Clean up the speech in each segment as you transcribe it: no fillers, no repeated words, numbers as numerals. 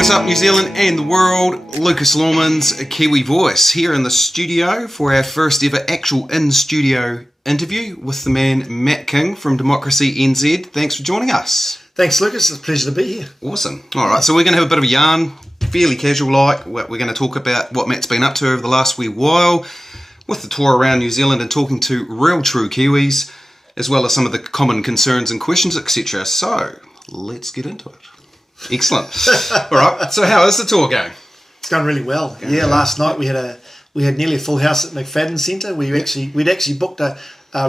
what's up, New Zealand and the world? Lucas Lawman's Kiwi Voice here in the studio for our first ever actual in-studio interview with the man Matt King from Bureaucracy NZ. Thanks for joining us. Thanks, Lucas. It's a pleasure to be here. Awesome. All right, so we're going to have a bit of a yarn, fairly casual like. We're going to talk about what Matt's been up to over the last wee while with the tour around New Zealand and talking to real true Kiwis, as well as some of the common concerns and questions, etc. So let's get into it. Excellent. All right. So how is the tour going? It's going really well. Last night we had nearly a full house at McFadden Centre. We'd actually booked a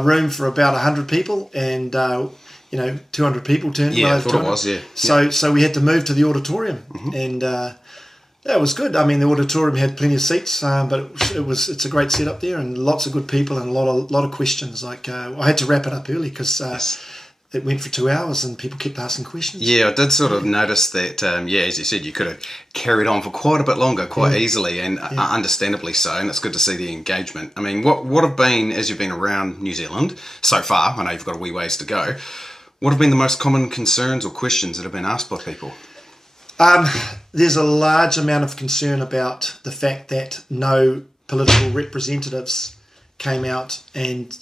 room for about 100 people, and 200 people turned. Yeah, I thought it was. Yeah. So we had to move to the auditorium, and that was good. I mean, the auditorium had plenty of seats, but it's a great setup there, and lots of good people and a lot of questions. Like I had to wrap it up early because. Yes. It went for 2 hours and people kept asking questions. Yeah, I did sort of notice that, as you said, you could have carried on for quite a bit longer, quite easily, and understandably so, and it's good to see the engagement. I mean, what have been, as you've been around New Zealand so far, I know you've got a wee ways to go, what have been the most common concerns or questions that have been asked by people? There's a large amount of concern about the fact that no political representatives came out and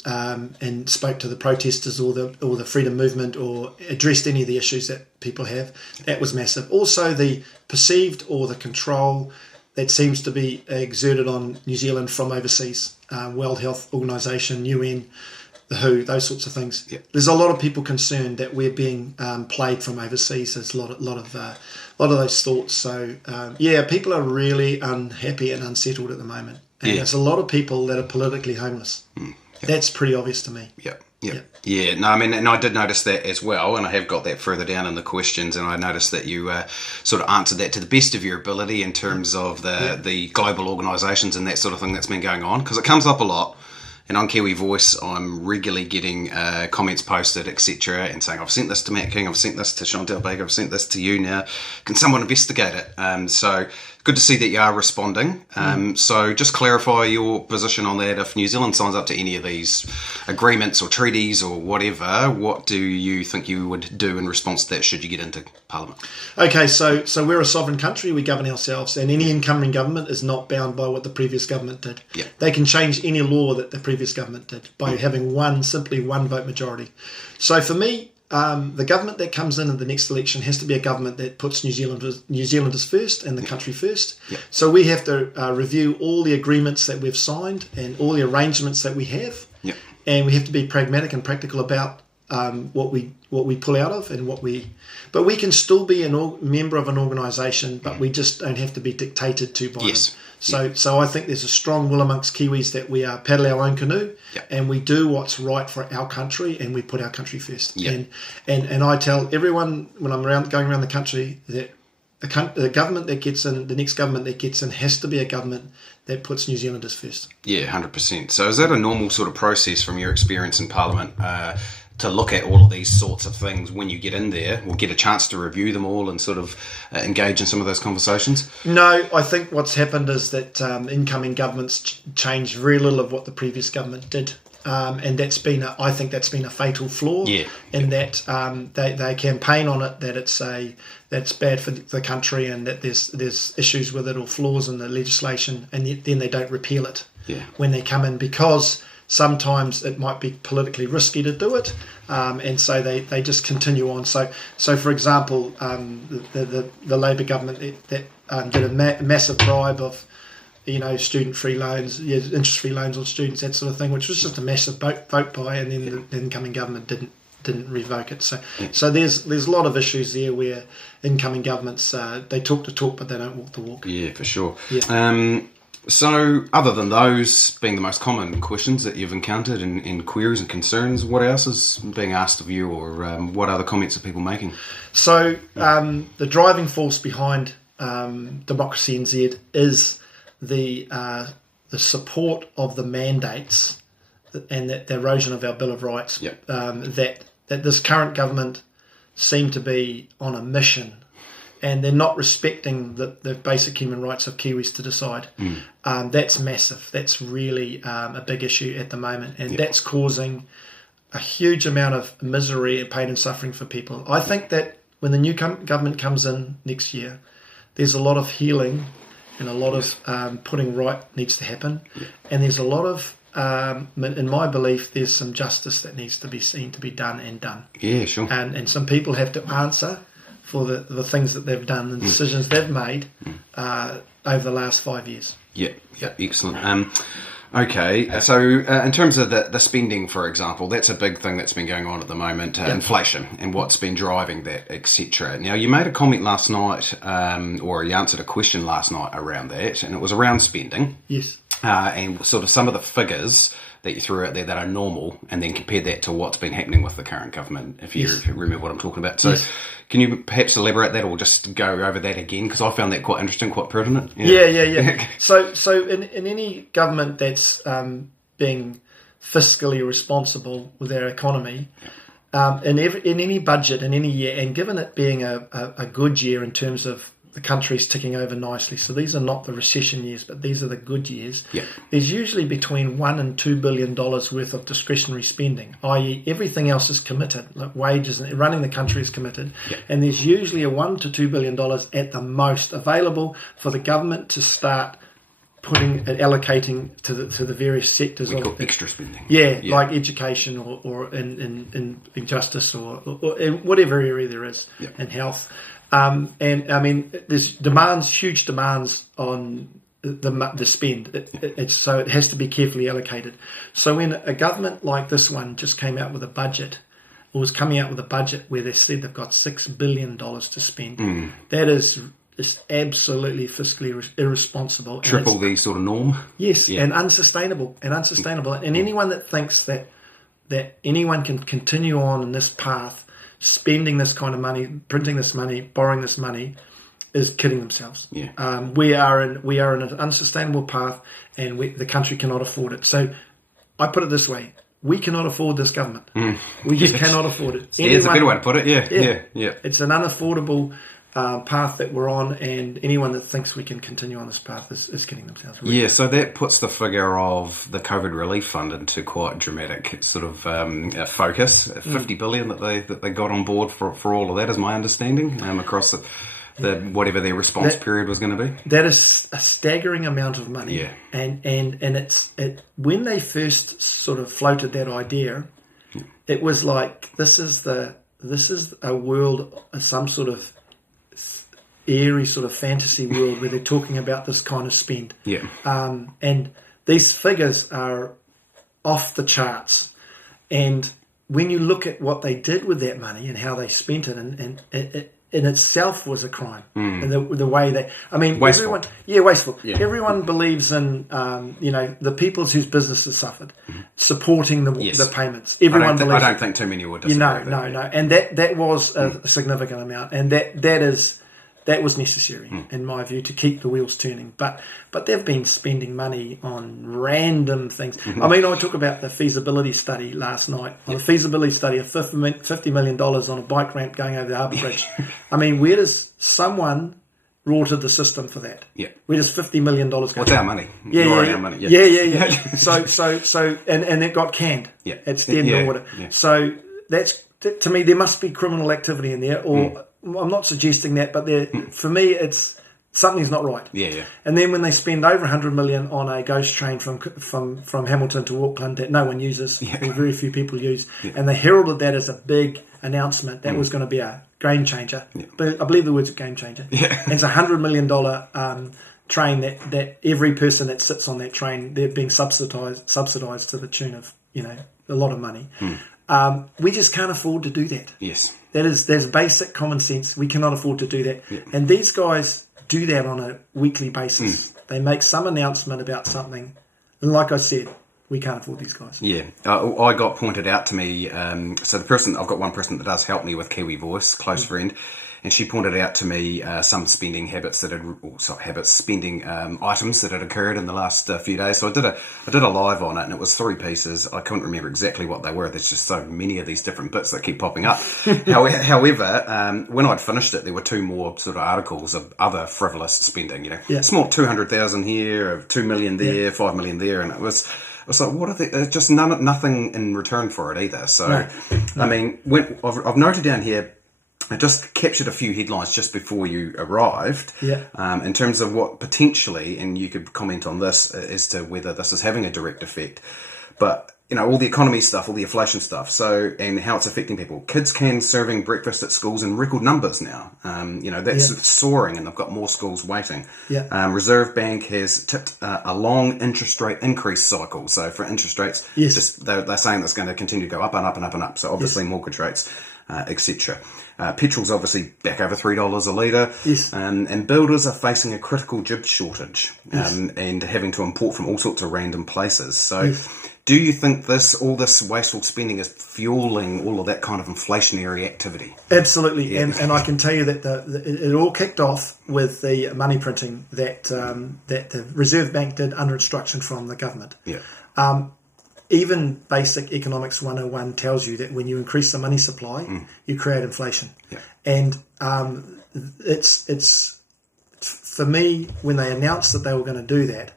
spoke to the protesters or the freedom movement or addressed any of the issues that people have. That was massive. Also, the perceived or the control that seems to be exerted on New Zealand from overseas, World Health Organization, UN, the WHO, those sorts of things. Yep. There's a lot of people concerned that we're being played from overseas. There's a lot of those thoughts. So people are really unhappy and unsettled at the moment. And there's a lot of people that are politically homeless. Yep. That's pretty obvious to me. Yep. Yeah, no, I mean, and I did notice that as well, and I have got that further down in the questions, and I noticed that you sort of answered that to the best of your ability in terms of the global organisations and that sort of thing that's been going on, because it comes up a lot. And on Kiwi Voice, I'm regularly getting comments posted, etc., and saying, I've sent this to Matt King, I've sent this to Chantal Baker, I've sent this to you now. Can someone investigate it? So good to see that you are responding. So just clarify your position on that. If New Zealand signs up to any of these agreements or treaties or whatever, what do you think you would do in response to that should you get into Parliament? Okay, so we're a sovereign country, we govern ourselves, and any incoming government is not bound by what the previous government did. Yeah. They can change any law that the previous government did by having simply one vote majority. So for me, the government that comes in the next election has to be a government that puts New Zealanders first and the country first. Yep. So we have to review all the agreements that we've signed and all the arrangements that we have, and we have to be pragmatic and practical about what we pull out of and But we can still be a member of an organisation, but we just don't have to be dictated to by them. So I think there's a strong will amongst Kiwis that we paddle our own canoe, and we do what's right for our country, and we put our country first. And I tell everyone when I'm going around the country that the government that gets in, the next government that gets in, has to be a government that puts New Zealanders first. Yeah, 100%. So is that a normal sort of process from your experience in Parliament? To look at all of these sorts of things when you get in there, we'll get a chance to review them all and sort of engage in some of those conversations? No, I think what's happened is that incoming governments changed very little of what the previous government did. And I think that's been a fatal flaw. In that they campaign on it that that's bad for the country and that there's issues with it or flaws in the legislation, and then they don't repeal it when they come in, because sometimes it might be politically risky to do it, and so they just continue on. So for example, the Labour government that did a massive bribe of student-free loans, interest-free loans on students, that sort of thing, which was just a massive vote buy, and then the incoming government didn't revoke it. So there's a lot of issues there where incoming governments they talk the talk but they don't walk the walk. Yeah, for sure. So other than those being the most common questions that you've encountered in queries and concerns, what else is being asked of you, or what other comments are people making? So the driving force behind Bureaucracy NZ is the support of the mandates and the erosion of our Bill of Rights. That this current government seem to be on a mission, and they're not respecting the basic human rights of Kiwis to decide. That's massive. That's really a big issue at the moment, and that's causing a huge amount of misery and pain and suffering for people. I think that when the new government comes in next year, there's a lot of healing and a lot of putting right needs to happen. And there's a lot of, in my belief, there's some justice that needs to be seen to be done and done. Yeah, sure. And some people have to answer for the things that they've done, the decisions they've made over the last 5 years. Yeah, excellent. Okay, so in terms of the spending, for example, that's a big thing that's been going on at the moment, inflation and what's been driving that, etc. Now, you made a comment last night, or you answered a question last night around that, and it was around spending. Yes. And sort of some of the figures that you threw out there that are normal, and then compared that to what's been happening with the current government, if you remember what I'm talking about. So can you perhaps elaborate that, or just go over that again? Because I found that quite interesting, quite pertinent. Yeah. So in any government that's being fiscally responsible with their economy, in any budget in any year, and given it being a good year in terms of the country's ticking over nicely, so these are not the recession years, but these are the good years. There's usually between $1 and $2 billion worth of discretionary spending, i.e. everything else is committed, like wages and running the country is committed, and there's usually a $1 to $2 billion at the most available for the government to start putting and allocating to the various sectors of extra spending. Like education or in justice or in whatever area there is, and health. And I mean, there's huge demands on the spend. So it has to be carefully allocated. So when a government like this one just came out with a budget, or was coming out with a budget where they said they've got $6 billion to spend, that is absolutely fiscally irresponsible. Triple the sort of norm. Yes, and unsustainable. And anyone that thinks that anyone can continue on in this path, spending this kind of money, printing this money, borrowing this money, is kidding themselves. We are in an unsustainable path, and the country cannot afford it. So I put it this way: we cannot afford this government. We just cannot afford it. It's a good way to put it. Yeah. It's an unaffordable path that we're on, and anyone that thinks we can continue on this path is kidding themselves. Really. So that puts the figure of the COVID relief fund into quite dramatic sort of focus. $50 billion that they got on board for all of that, is my understanding, across the whatever their response period was going to be. That is a staggering amount of money. And it's when they first sort of floated that idea, it was like this is a world, some sort of airy sort of fantasy world where they're talking about this kind of spend. And these figures are off the charts. And when you look at what they did with that money and how they spent it, and it in itself was a crime. And the way they, I mean, wasteful. Wasteful. Everyone believes in, the people whose businesses suffered, supporting the payments. Everyone believes. I don't think too many would disagree. No. And that was a significant amount, and that was necessary, in my view, to keep the wheels turning. But they've been spending money on random things. I mean, I talk about the feasibility study last night. On a feasibility study of $50 million on a bike ramp going over the Harbour Bridge. I mean, where does someone rorted the system for that? Where does $50 million go? What's our money? Our money. Yeah. So, and it got canned. It's dead in the water. So to me, there must be criminal activity in there, or I'm not suggesting that, but for me, it's something's not right. And then when they spend over $100 million on a ghost train from Hamilton to Auckland that no one uses, or very few people use, and they heralded that as a big announcement that was going to be a game changer. But I believe the word's a game changer. And it's $100 million train that every person that sits on that train, they're being subsidised to the tune of a lot of money. We just can't afford to do that. There's basic common sense. We cannot afford to do that. And these guys do that on a weekly basis. They make some announcement about something. And like I said, we can't afford these guys. I got pointed out to me. So I've got one person that does help me with Kiwi Voice, close friend. And she pointed out to me some spending habits spending items that had occurred in the last few days. So I did a live on it, and it was 3 pieces. I couldn't remember exactly what they were. There's just so many of these different bits that keep popping up. However, when I'd finished it, there were 2 more sort of articles of other frivolous spending. Small 200,000 here, 2 million there, 5 million there, and it was like, what are they? Just nothing in return for it either. So, I mean, I've noted down here. it just captured a few headlines just before you arrived. Yeah. In terms of what potentially, and you could comment on this as to whether this is having a direct effect, but all the economy stuff, all the inflation stuff, and how it's affecting people. Kids can serving breakfast at schools in record numbers now. That's soaring, and they've got more schools waiting. Yeah. Reserve Bank has tipped a long interest rate increase cycle. So for interest rates, they're saying that's going to continue to go up and up and up and up. So obviously mortgage rates, etc. Petrol's obviously back over $3 a litre. Yes. And builders are facing a critical jib shortage and having to import from all sorts of random places. So do you think all this wasteful spending is fueling all of that kind of inflationary activity? Absolutely. Yeah. And I can tell you that it all kicked off with the money printing that the Reserve Bank did under instruction from the government. Yeah. Even basic economics 101 tells you that when you increase the money supply, you create inflation. Yeah. And it's for me, when they announced that they were going to do that,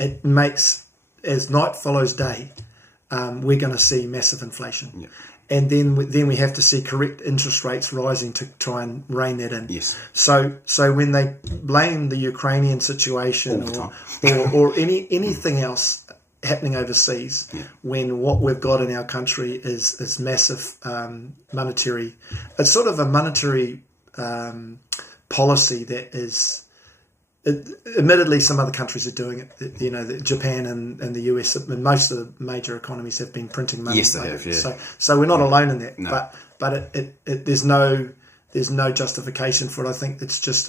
it makes, as night follows day, we're going to see massive inflation. Yeah. And then we have to see correct interest rates rising to try and rein that in. Yes. So when they blame the Ukrainian situation or anything else happening overseas, when what we've got in our country is massive monetary, it's sort of a monetary policy that is, admittedly some other countries are doing it. Japan and the US and most of the major economies have been printing money. Yes, they have. Yeah. So we're not alone in that. No. But there's no justification for it. I think it's just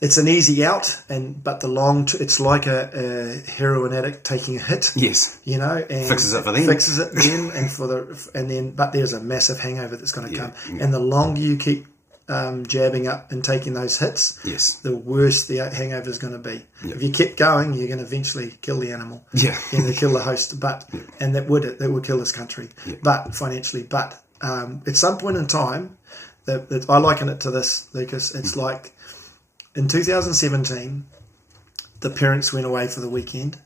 it's an easy out, but it's like a heroin addict taking a hit. Yes. And fixes it for them. Fixes it then, but there's a massive hangover that's going to come. And the longer you keep jabbing up and taking those hits, the worse the hangover is going to be. If you keep going, you're going to eventually kill the animal. Yeah. Kill the host. And that would kill this country. But financially, at some point in time, that I liken it to this, Lucas. It's like in 2017, the parents went away for the weekend,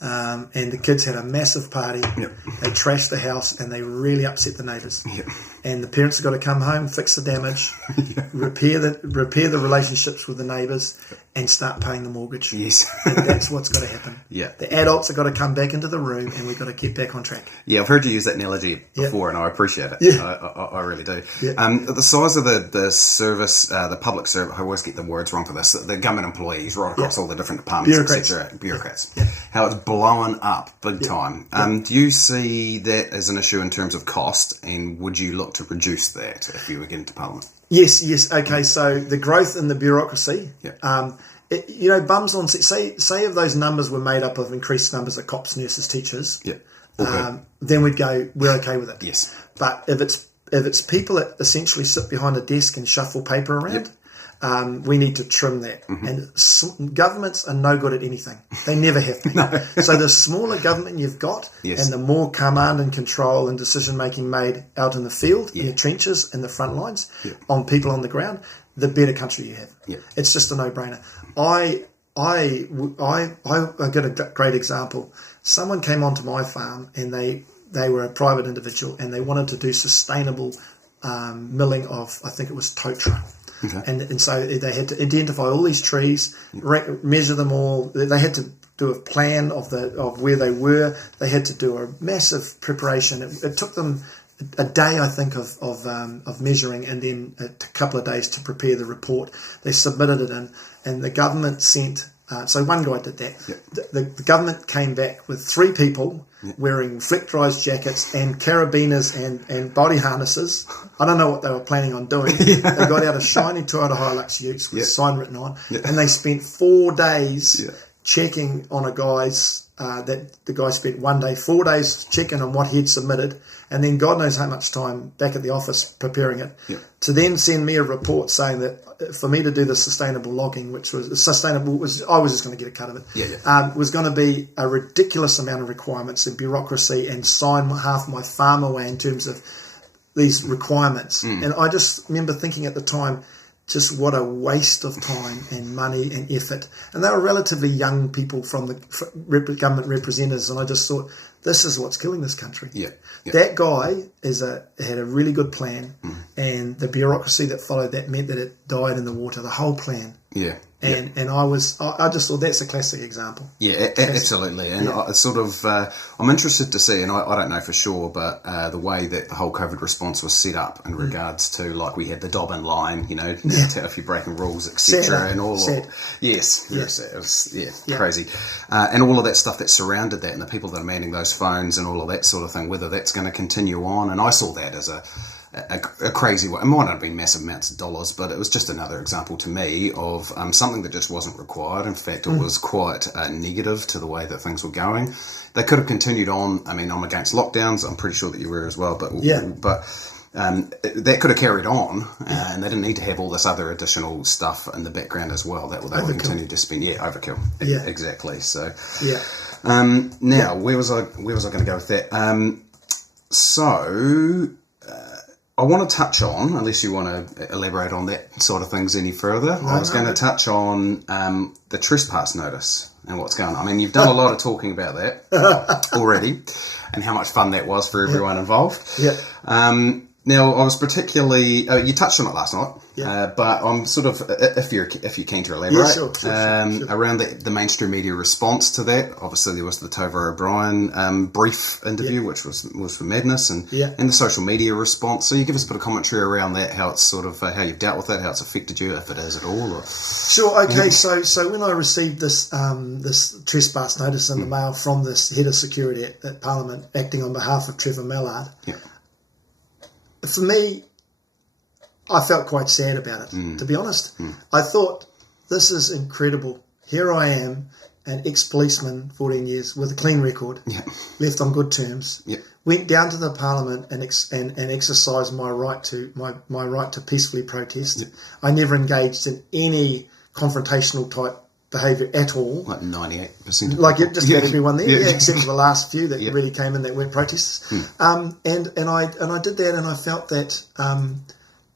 and the kids had a massive party. They trashed the house and they really upset the neighbours. And the parents have got to come home, fix the damage, repair the relationships with the neighbours, and start paying the mortgage. Yes. And that's what's got to happen. The adults have got to come back into the room, and we've got to get back on track. I've heard you use that analogy before, and I appreciate it. I really do. The size of the service, the public service, I always get the words wrong for this, the government employees right across all the different departments, etc. Bureaucrats. How it's blowing up big time. Do you see that as an issue in terms of cost, and would you look to reduce that if you were getting to Parliament? Yes. Okay, so the growth in the bureaucracy, bums on seats. Say if those numbers were made up of increased numbers of cops, nurses, teachers, then we'd go, we're okay with it. Yes. But if it's people that essentially sit behind a desk and shuffle paper around, we need to trim that. And governments are no good at anything. They never have been. So the smaller government you've got, and the more command and control and decision making made out in the field, in the trenches, in the front lines, on people on the ground, the better country you have. It's just a no-brainer. I got a great example. Someone came onto my farm and they were a private individual and they wanted to do sustainable milling of, I think it was totara. And so they had to identify all these trees, measure them all. They had to do a plan of where they were. They had to do a massive preparation. It took them a day, I think, of measuring, and then a couple of days to prepare the report. They submitted it in, and the government sent. So one guy did that. The government came back with 3 people wearing fleck-dries jackets and carabiners and body harnesses. I don't know what they were planning on doing. They got out a shiny Toyota Hilux utes with a sign written on, and they spent 4 days checking on a guy's. That the guy spent 1 day, 4 days checking on what he'd submitted, and then God knows how much time back at the office preparing it, to then send me a report saying that for me to do the sustainable logging, which was sustainable, I was just going to get a cut of it, was going to be a ridiculous amount of requirements and bureaucracy, and sign half my farm away in terms of these requirements. And I just remember thinking at the time, just what a waste of time and money and effort. And they were relatively young people from the government representatives, and I just thought, this is what's killing this country. Yeah. That guy had a really good plan, and the bureaucracy that followed that meant that it died in the water, the whole plan. Yeah. And I just thought that's a classic example. Yeah, absolutely. And I sort of, I'm interested to see, and I don't know for sure, but the way that the whole COVID response was set up in regards to, like, we had the Dobbin line, you know, if you're breaking rules, etc., and all of yes, it was crazy, and all of that stuff that surrounded that, and the people that are manning those phones and all of that sort of thing, whether that's going to continue on, and I saw that as a crazy one. It might not have been massive amounts of dollars, but it was just another example to me of something that just wasn't required. In fact, it was quite negative to the way that things were going. They could have continued on. I mean, I'm against lockdowns. I'm pretty sure that you were as well. But that could have carried on, and they didn't need to have all this other additional stuff in the background as well. That they would continue to spend. Yeah, overkill. Yeah, exactly. So now where was I going to go with that? I want to touch on, unless you want to elaborate on that sort of things any further, I was going to touch on the trespass notice and what's going on. I mean, you've done a lot of talking about that already and how much fun that was for everyone involved. Yeah. Now, I was particularly... you touched on it last night, but I'm sort of, if you're keen to elaborate, sure. Around the mainstream media response to that. Obviously, there was the Tova O'Brien brief interview, which was for madness, and the social media response. So you give us a bit of commentary around that, how it's sort of, how you've dealt with it, how it's affected you, if it is at all. Or... Sure, okay, so when I received this this trespass notice in the mail from this head of security at Parliament, acting on behalf of Trevor Mallard, for me, I felt quite sad about it, to be honest. I thought, this is incredible. Here I am, an ex-policeman, 14 years, with a clean record, left on good terms, went down to the Parliament and exercised my right to peacefully protest. I never engaged in any confrontational type behaviour at all. Like 98%. Like it just had everyone there, except for the last few that really came in that weren't protests. And I did that, and I felt that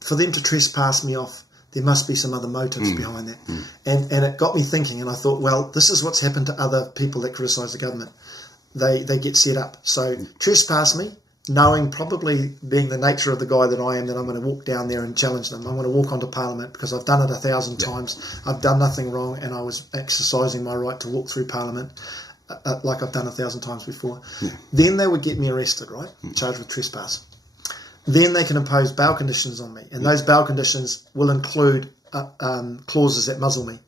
for them to trespass me off, there must be some other motives behind that. And it got me thinking, and I thought, well, this is what's happened to other people that criticise the government. They get set up. So trespass me, knowing, probably being the nature of the guy that I am, that I'm going to walk down there and challenge them. I'm going to walk onto Parliament because I've done it 1,000 times. I've done nothing wrong, and I was exercising my right to walk through Parliament like I've done 1,000 times before. Then they would get me arrested, right? Charged with trespass. Then they can impose bail conditions on me, and those bail conditions will include clauses that muzzle me.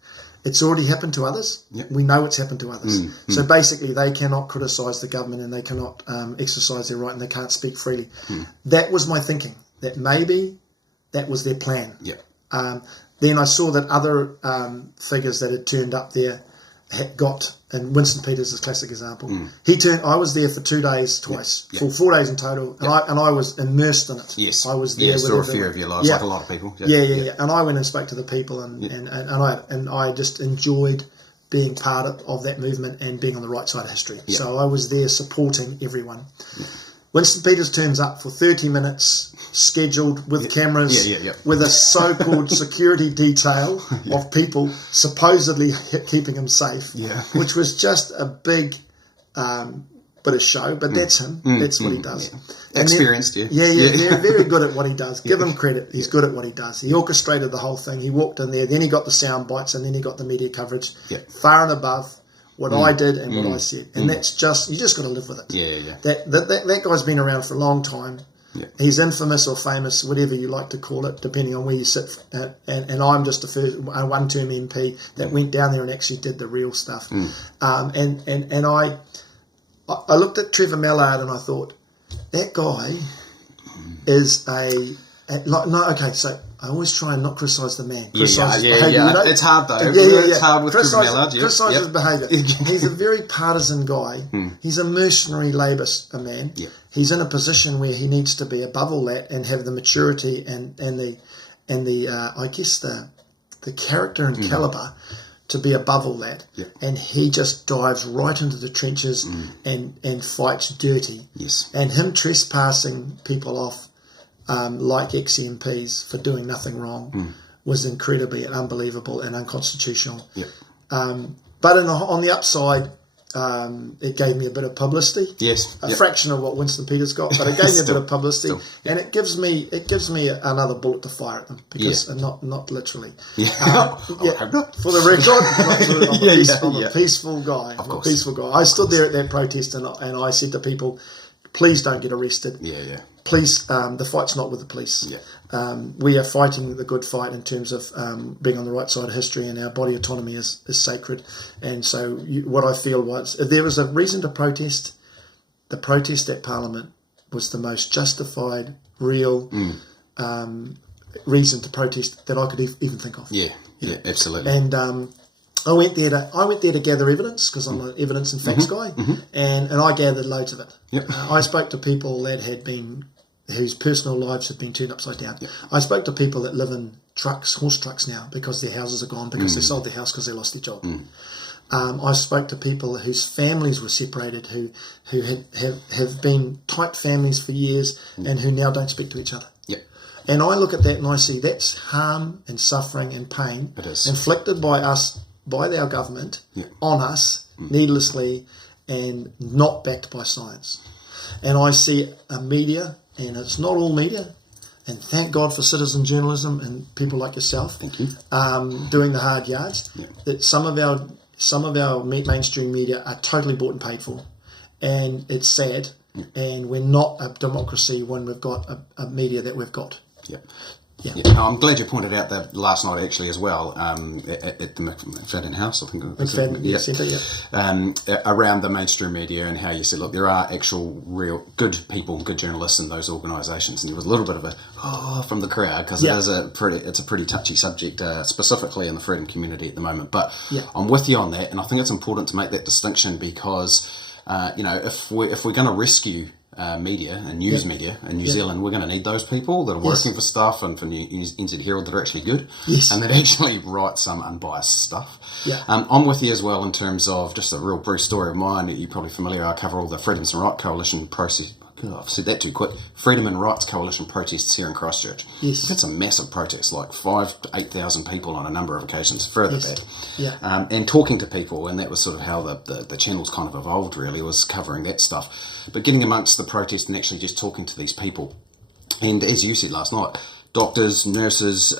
It's already happened to others. We know it's happened to others. So basically, they cannot criticise the government, and they cannot exercise their right, and they can't speak freely. That was my thinking, that maybe that was their plan. Then I saw that other figures that had turned up there had got, and Winston Peters is a classic example. I was there for 2 days twice, for 4 days in total, and I was immersed in it. I was there. Saw a few of your lives, like a lot of people. And I went and spoke to the people, and I just enjoyed being part of that movement and being on the right side of history. So I was there supporting everyone. Winston Peters turns up for 30 minutes, scheduled with cameras, with a so-called security detail of people supposedly keeping him safe, which was just a big bit of show, but that's him. That's what he does. Experienced, very good at what he does. Give him credit. He's good at what he does. He orchestrated the whole thing. He walked in there, then he got the sound bites, and then he got the media coverage far and above what I did and what I said. And that's just, you just got to live with it. That guy's been around for a long time. He's infamous or famous, whatever you like to call it, depending on where you sit. And I'm just a one-term MP that went down there and actually did the real stuff. And I looked at Trevor Mallard and I thought, that guy is so I always try and not criticise the man. Criticise his behaviour. You know? It's hard though. It's hard with Trevor Mallard. Criticise his behaviour. He's a very partisan guy. He's a mercenary Labour man. He's in a position where he needs to be above all that and have the maturity and the I guess the character and calibre to be above all that. And he just dives right into the trenches and fights dirty. And him trespassing people off like ex-MPs for doing nothing wrong was incredibly and unbelievable and unconstitutional. Yeah. But on the upside, it gave me a bit of publicity. Yes. A fraction of what Winston Peters got, but it gave me a bit of publicity, and it gives me another bullet to fire at them, because and not literally. Yeah. For the record, I'm a peaceful guy. I'm a peaceful guy. I stood there at that protest and I said to people, please don't get arrested. Yeah. Please, the fight's not with the police. Yeah. We are fighting the good fight in terms of being on the right side of history, and our body autonomy is sacred. And so what I feel was, if there was a reason to protest, the protest at Parliament was the most justified, real reason to protest that I could even think of. Yeah, absolutely. And I went there to gather evidence, because I'm an evidence and facts guy, and I gathered loads of it. Yep. I spoke to people that whose personal lives had been turned upside down. Yep. I spoke to people that live in horse trucks now, because their houses are gone, because they sold their house because they lost their job. I spoke to people whose families were separated, who have been tight families for years, and who now don't speak to each other. Yep. And I look at that and I see that's harm and suffering and pain inflicted by us, by our government, on us, needlessly, and not backed by science. And I see a media, and it's not all media, and thank God for citizen journalism and people like yourself, thank you, doing the hard yards, that some of our mainstream media are totally bought and paid for. And it's sad, and we're not a democracy when we've got a media that we've got. Yeah, I'm glad you pointed out that last night actually as well, at the McFadden House, I think. McFadden Centre, around the mainstream media, and how you said, look, there are actual real good people, good journalists in those organisations, and there was a little bit of a from the crowd, because it's a pretty touchy subject, specifically in the freedom community at the moment. But I'm with you on that, and I think it's important to make that distinction, because if we're going to rescue media and news media in New Zealand, we're going to need those people that are working for stuff, and for NZ Herald, that are actually good, and that actually write some unbiased stuff. I'm with you as well in terms of just a real brief story of mine. You're probably familiar, I cover all the Freedoms and Rights Coalition process. I've said that too quick. Freedom and Rights Coalition protests here in Christchurch. We've had some massive protests, like 5,000 to 8,000 people on a number of occasions, further back. And talking to people, and that was sort of how the channels kind of evolved, really, was covering that stuff. But getting amongst the protest and actually just talking to these people. And as you said last night, doctors, nurses,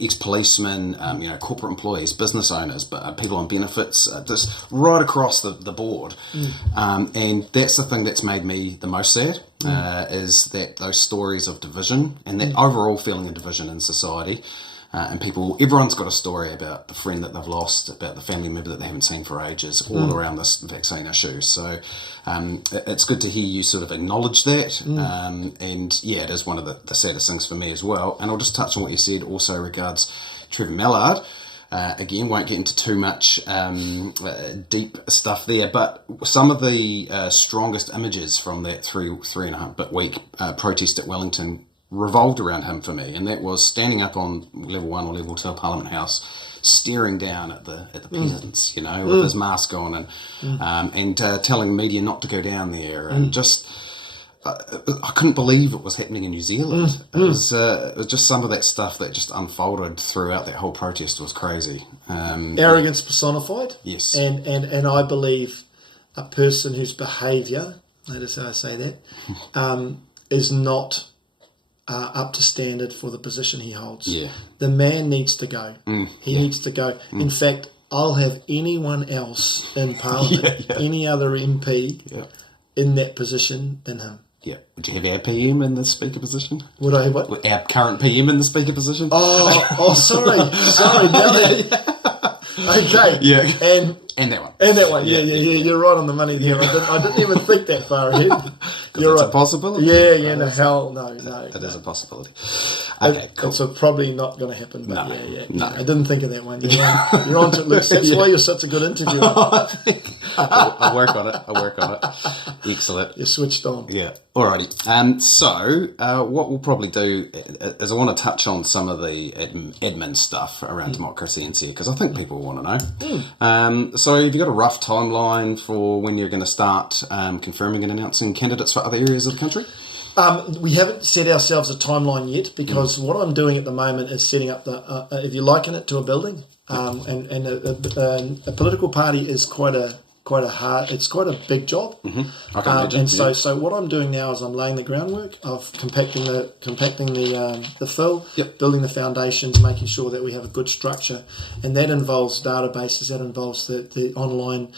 ex-policemen, corporate employees, business owners, but people on benefits, just right across the board. And that's the thing that's made me the most sad, is that those stories of division, and that overall feeling of division in society. And everyone's got a story about the friend that they've lost, about the family member that they haven't seen for ages, all around this vaccine issue. So it's good to hear you sort of acknowledge that. And it is one of the saddest things for me as well. And I'll just touch on what you said also regards Trevor Mallard. Again, won't get into too much deep stuff there, but some of the strongest images from that 3.5 week protest at Wellington revolved around him for me, and that was standing up on level 1 or level 2 of Parliament House, staring down at the peasants, with his mask on, and telling media not to go down there, and just I couldn't believe it was happening in New Zealand. It was just some of that stuff that just unfolded throughout that whole protest was crazy. Arrogance personified. Yes, and I believe a person whose behaviour, let us say that, is not up to standard for the position he holds. The man needs to go. He needs to go. In fact, I'll have anyone else in Parliament, any other MP in that position than him. Would you have our PM in the Speaker position? Would I have what? Our current PM in the Speaker position? Sorry. Okay. And that one. You're right on the money there. I didn't even think that far ahead. You're it's right. a possibility. No, It is a possibility. Okay, cool. It's probably not going to happen, but no. I didn't think of that one. You're on to it, Luke. That's why you're such a good interviewer. I'll work on it. Excellent. You're switched on. Yeah. Alrighty. So what we'll probably do is I want to touch on some of the admin stuff around democracy and see, because I think people want to know. So have you got a rough timeline for when you're going to start confirming and announcing candidates for other areas of the country? We haven't set ourselves a timeline yet because what I'm doing at the moment is setting up the, if you liken it to a building, and a political party is quite a hard, it's quite a big job. I can imagine. And so what I'm doing now is I'm laying the groundwork of compacting the fill, building the foundations, making sure that we have a good structure, and that involves databases, that involves the online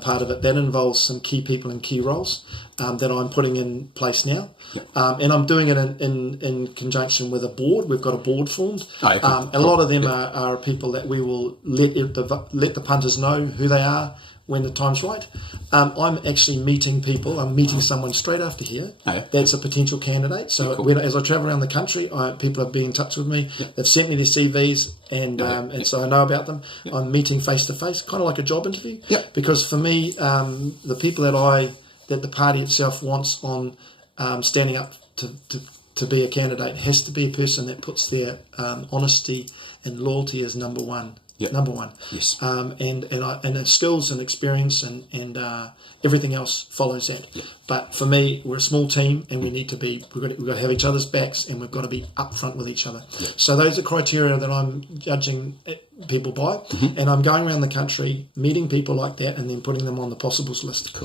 part of it, that involves some key people and key roles that I'm putting in place now. And I'm doing it in conjunction with a board. We've got a board formed. A lot of them are people that we will let the punters know who they are when the time's right. I'm actually meeting people. I'm meeting someone straight after here. That's a potential candidate. So as I travel around the country, people have been in touch with me. They've sent me their CVs, and so I know about them. I'm meeting face to face, kind of like a job interview. Because for me, the people that the party itself wants on standing up to be a candidate has to be a person that puts their honesty and loyalty as number one. Number one. Yes. And skills and experience and everything else follows that. But for me, we're a small team, and we've got to have each other's backs, and we've got to be upfront with each other. So those are criteria that I'm judging people by, and I'm going around the country meeting people like that, and then putting them on the possibles list.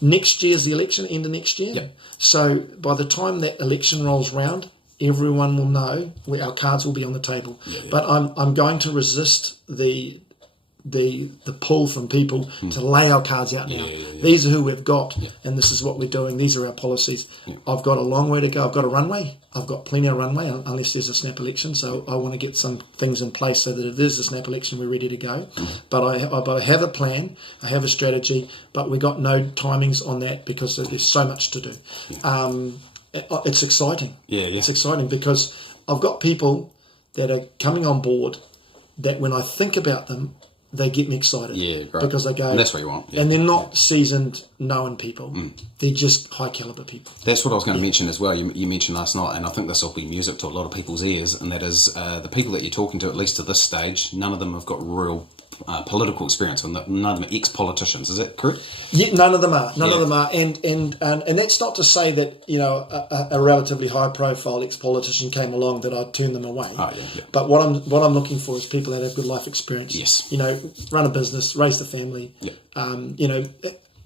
Next year's the election, end of next year. So by the time that election rolls round, everyone will know our cards will be on the table. But I'm going to resist the pull from people to lay our cards out now. These are who we've got, and this is what we're doing. These are our policies. I've got a long way to go. I've got a runway. I've got plenty of runway unless there's a snap election. So I want to get some things in place so that if there's a snap election, we're ready to go. But I have a plan. I have a strategy, but we got no timings on that because there's so much to do. It's exciting. It's exciting because I've got people that are coming on board that when I think about them, they get me excited. Great. Because they go... And that's what you want. And they're not seasoned, known people. They're just high-caliber people. That's what I was going to mention as well. You mentioned last night, and I think this will be music to a lot of people's ears, and that is the people that you're talking to, at least to this stage, none of them have got real political experience, and none of them are ex-politicians. Is that correct? None of them are. None of them are. And that's not to say that, a relatively high-profile ex-politician came along that I'd turn them away. But what I'm looking for is people that have good life experience. Run a business, raise the family.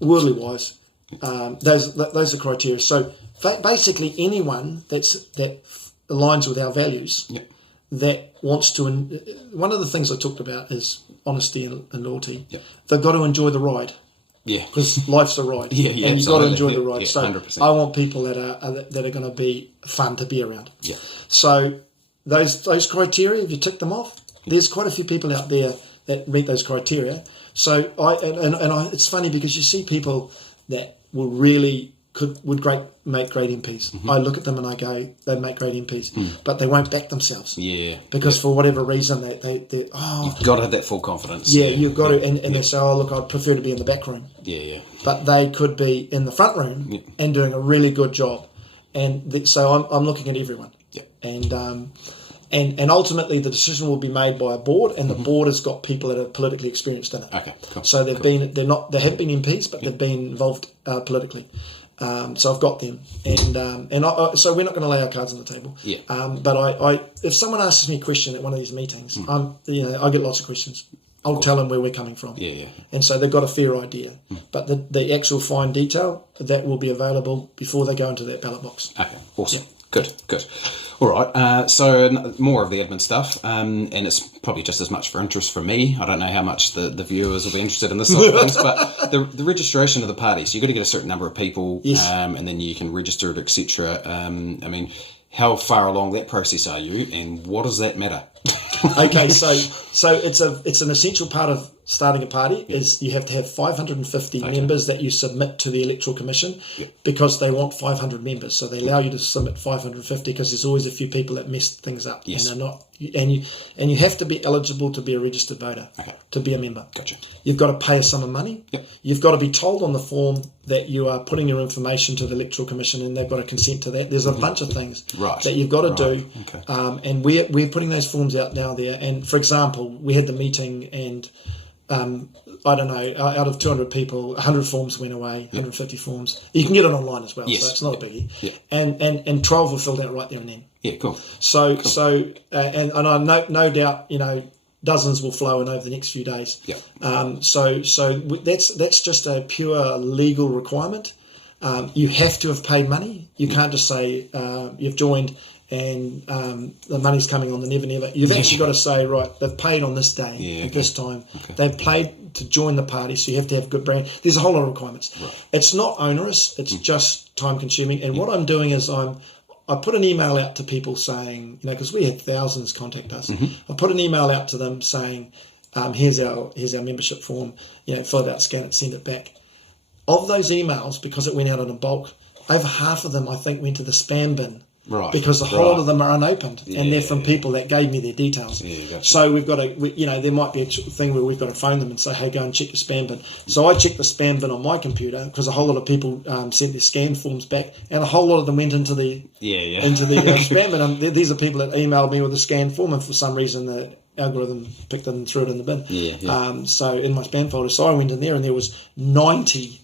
Worldly wise. Those are criteria. So basically, anyone that aligns with our values. That wants to... One of the things I talked about is honesty and loyalty. They've got to enjoy the ride. Because life's a ride. And you've got to enjoy the ride. So 100%. I want people that are going to be fun to be around. So those criteria, if you tick them off, there's quite a few people out there that meet those criteria. So it's funny because you see people that will really... would make great MPs. I look at them and I go, they'd make great MPs, but they won't back themselves. Because for whatever reason, you've got to have that full confidence. You've got to, and they say, look, I'd prefer to be in the back room. But they could be in the front room and doing a really good job. And so I'm looking at everyone. And ultimately the decision will be made by a board, and the board has got people that are politically experienced in it. So they have been MPs, but they've been involved politically. So I've got them, so we're not going to lay our cards on the table. But if someone asks me a question at one of these meetings, I get lots of questions. I'll tell them where we're coming from. And so they've got a fair idea. But the actual fine detail that will be available before they go into that ballot box. Awesome. Good. All right, so more of the admin stuff, and it's probably just as much for interest for me. I don't know how much the viewers will be interested in this sort of things, but the registration of the party, so you've got to get a certain number of people, and then you can register it, etc. How far along that process are you, and what does that matter? Okay, so it's an essential part of starting a party is you have to have 550 members that you submit to the Electoral Commission because they want 500 members. So they allow you to submit 550 because there's always a few people that mess things up and they're not. And you have to be eligible to be a registered voter to be a member. You've got to pay a sum of money. You've got to be told on the form that you are putting your information to the Electoral Commission and they've got to consent to that. There's a bunch of things that you've got to do. And we're putting those forms out now there. And for example, we had the meeting and I don't know, out of 200 people, 100 forms went away, 150 forms. You can get it online as well, so it's not a biggie. Yeah. And 12 were filled out right there and then. Yeah, cool. So and I no doubt, dozens will flow in over the next few days. Yeah. So that's just a pure legal requirement. You have to have paid money. You can't just say you've joined and the money's coming on the never. You've actually got to say, right, they've paid on this day at this time. Okay. They've paid to join the party, so you have to have good brand. There's a whole lot of requirements. Right. It's not onerous. It's just time consuming. And what I'm doing is I put an email out to people saying, because we had thousands contact us. I put an email out to them saying, here's our membership form. Fill it out, scan it, send it back. Of those emails, because it went out in a bulk, over half of them I think went to the spam bin. Right. Because the whole of them are unopened, and they're from people that gave me their details. Yeah, gotcha. So we've got to, there might be a thing where we've got to phone them and say, hey, go and check your spam bin. So I checked the spam bin on my computer because a whole lot of people sent their scan forms back, and a whole lot of them went into the spam bin. These are people that emailed me with a scan form, and for some reason the algorithm picked it and threw it in the bin. So in my spam folder, so I went in there, and there was 90.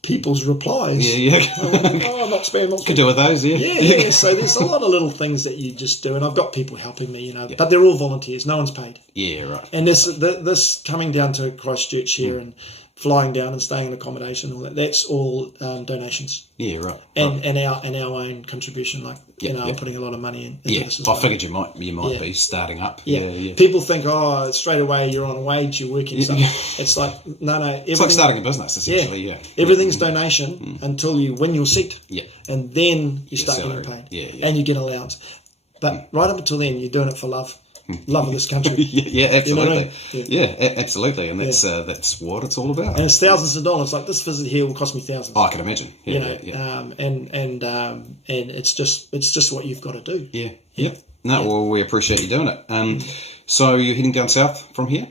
People's replies. Not spam. Not could do with those, Yeah. So there's a lot of little things that you just do, and I've got people helping me, but they're all volunteers. No one's paid. Yeah, right. And this coming down to Christchurch here and flying down and staying in accommodation, all that. That's all donations. Yeah, right. And our own contribution. I'm putting a lot of money in. This as well. Figured you might be starting up. Yeah. People think, straight away you're on a wage, you're working something. It's like no. It's like starting a business essentially. Yeah. Everything's donation until you win your seat. Yeah. And then you start getting paid. Yeah. And you get allowance. But right up until then, you're doing it for love. Love of this country. Absolutely. Absolutely. And that's what it's all about. And it's thousands of dollars. Like this visit here will cost me thousands. I can imagine. And it's just what you've got to do. Yeah. Well, we appreciate you doing it. So you're heading down south from here?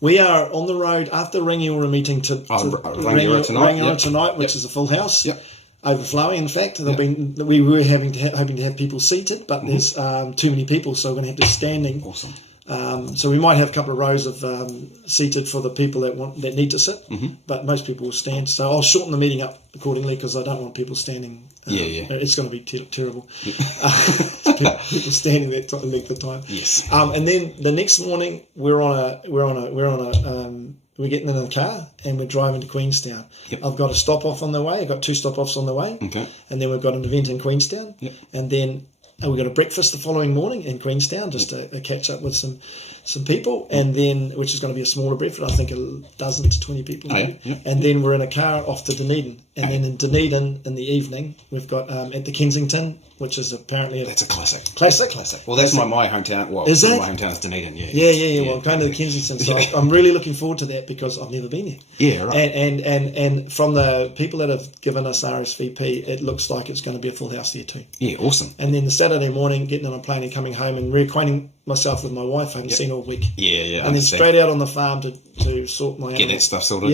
We are on the road after Rangiora meeting to Rangiora tonight, which is a full house. Yep. Overflowing, in fact. We were hoping to have people seated, but there's too many people, so we're going to have to standing. Awesome. So we might have a couple of rows of seated for the people that need to sit, but most people will stand. So I'll shorten the meeting up accordingly because I don't want people standing. It's going to be terrible. People standing that length of time. Yes. And then the next morning we're getting in the car and we're driving to Queenstown. Yep. I've got a stop off on the way. I've got 2 stop offs on the way. Okay. And then we've got an event in Queenstown. Yep. And then we got a breakfast the following morning in Queenstown, just to catch up with some people, and then which is going to be a smaller breakfast, I think a dozen to 20 people. And then we're in a car off to Dunedin, and then in Dunedin in the evening we've got at the Kensington, which is apparently that's a classic. Well, that's my hometown. Well, is that? My hometown is Dunedin. Well, I'm going to the Kensington, so I'm really looking forward to that because I've never been there. Yeah, right. And from the people that have given us RSVP, it looks like it's going to be a full house there too. Yeah, awesome. And then the Saturday morning, getting on a plane and coming home and reacquainting myself with my wife I haven't seen all week. Yeah. And then straight out on the farm to sort my get that stuff sorted.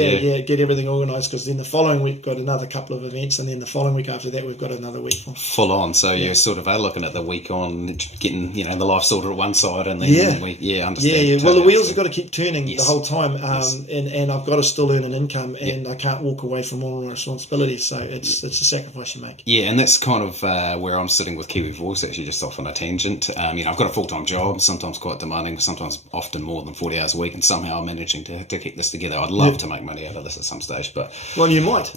Get everything organised, because then the following week got another couple of events, and then the following week after that we've got another week full on. So you sort of are looking at the week on getting the life sorted at one side, and then understand. Totally. Well, the wheels have got to keep turning the whole time, and I've got to still earn an income, and I can't walk away from all my responsibilities. So it's a sacrifice you make. Yeah, and that's kind of where I'm sitting with Kiwi Voice, actually, just off on a tangent. I've got a full-time job, sometimes quite demanding, sometimes often more than 40 hours a week, and somehow I'm managing to keep this together. I'd love to make money out of this at some stage, but you might.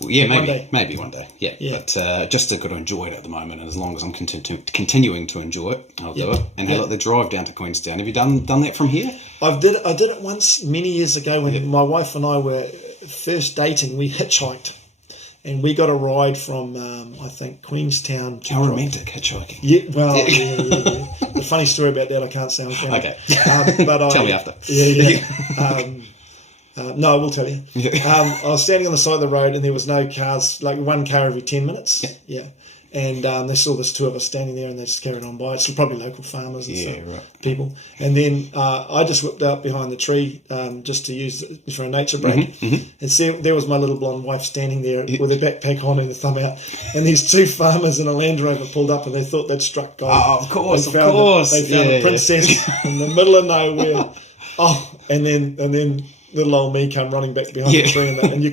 Maybe one day. Yeah. But just to enjoy it at the moment, and as long as I'm continuing to enjoy it, I'll do it. And the drive down to Queenstown. Have you done that from here? I did it once many years ago when my wife and I were first dating. We hitchhiked. And we got a ride from, I think, Queenstown. How romantic, hitchhiking. Yeah, well, The funny story about that I can't say on camera. Okay. Tell me after. No, I will tell you. I was standing on the side of the road and there was no cars, like one car every 10 minutes. Yeah. And they saw this 2 of us standing there, and they just carried on by. It's probably local farmers and people. And then I just whipped out behind the tree just to use it for a nature break. And see, there was my little blonde wife standing there with her backpack on and the thumb out. And these 2 farmers in a Land Rover pulled up, and they thought they'd struck gold. Oh, of course, they found a princess in the middle of nowhere. And then little old me come running back behind the tree, and you